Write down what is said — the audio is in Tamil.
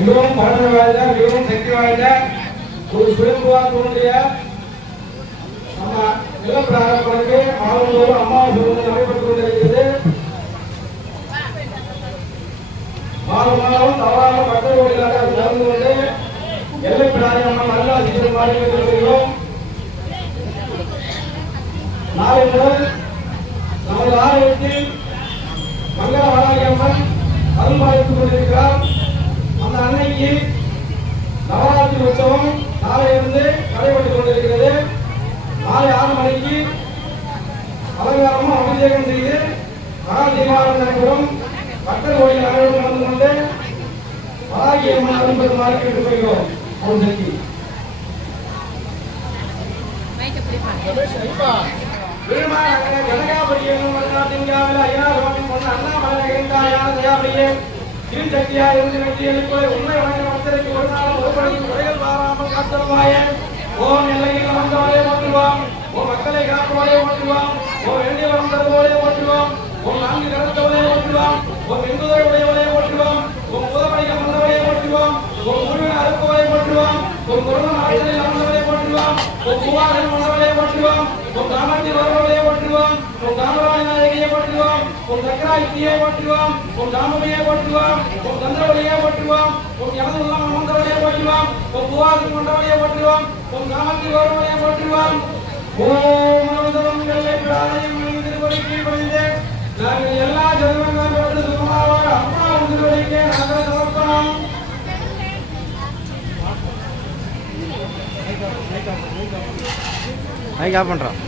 மிகவும் பழமை வாய்ந்த மிகவும் சக்தி வாய்ந்த ஒரு சுயம்புவா தோன்றிய நம்ம நிலப்பிராரப்பனுக்கு மாதந்தோறும் அமாவாசை நடைபெற்றுக் கொண்டிருக்கிறது. மாதம் தவறாமல் பக்தர் கோயிலாக நடந்து கொண்டு எல்லைப்பிராரி அம்மா மருந்தாசிரியர் மாறிவிட்டிருக்கிறோம். நாளை முதல் நமது ஆலயத்தில் மங்கள வராகி அம்மன் அருள்பாலித்துக் கொண்டிருக்கிறார். அந்த அன்னைக்கு நவராத்திரி உற்சவம் நாளையிலிருந்து நடைபெற்றுக் கொண்டிருக்கிறது. மாலை 6 மணிக்கு அலங்காரமும் அபிஷேகம் செய்து மகா தீபாவளி நடைபெறும். பக்தர் கோயில் அனைவரும் நடந்து கொண்டு வராகி அம்மன் அருள் பெறுமாறு கேட்டுக்கொள்கிறோம். உண்மை வணக்கம் ஒரு நாள் உரைகள் வாராமல் காத்தருவாய ஓம் எல்லையில் வந்தவரை ஓட்டுவோம். ஓ மக்களை காப்பவரை ஓட்டுவோம். ஓ வேண்டிய வந்தவரை ஓட்டுவோம். ஓம் 4 கடத்தவரை ஓட்டுவோம். ஓம் எங்குதரை உடையவரை ஓட்டுவோம். ஓம் புதமணிக வந்தவரை ஓட்டுவோம். ஓம் முருகன் அறுப்பவரை ஓட்டுவோம். ஓம் குருவன் ஆயுதத்தில் வந்தவரை ஓட்டுவோம். ஓம் குவாரன் வந்தவரை ஓட்டுவோம். ஓம் காமாட்சி வரவரை ஓட்டுவோம். ஓம் காமராஜ நாயகியை ஓட்டுவோம். ஓம் சக்கராயுத்தியை ஓட்டுவோம். ஓம் காமமையை ஓட்டுவோம். ஓம் சந்திரவழியை ஓட்டுவோம். ஓம் எனது உள்ளம் அமர்ந்தவரையை ஓட்டுவோம். ஓம் குவாரன் கொண்டவரையை ஓட்டுவோம். ஓம் காமாட்சி வரவரையை ஓட்டுவோம். ஓம் நமதம் வெள்ளை பிராயம் திருவடி கீழ்பணிந்து நாங்கள் எல்லா ஜென்மங்களோடு சுகமாக அம்மா திருவடிக்கு நாங்கள் சமர்ப்பணம். மைக் ஆஃப் பண்றோம்.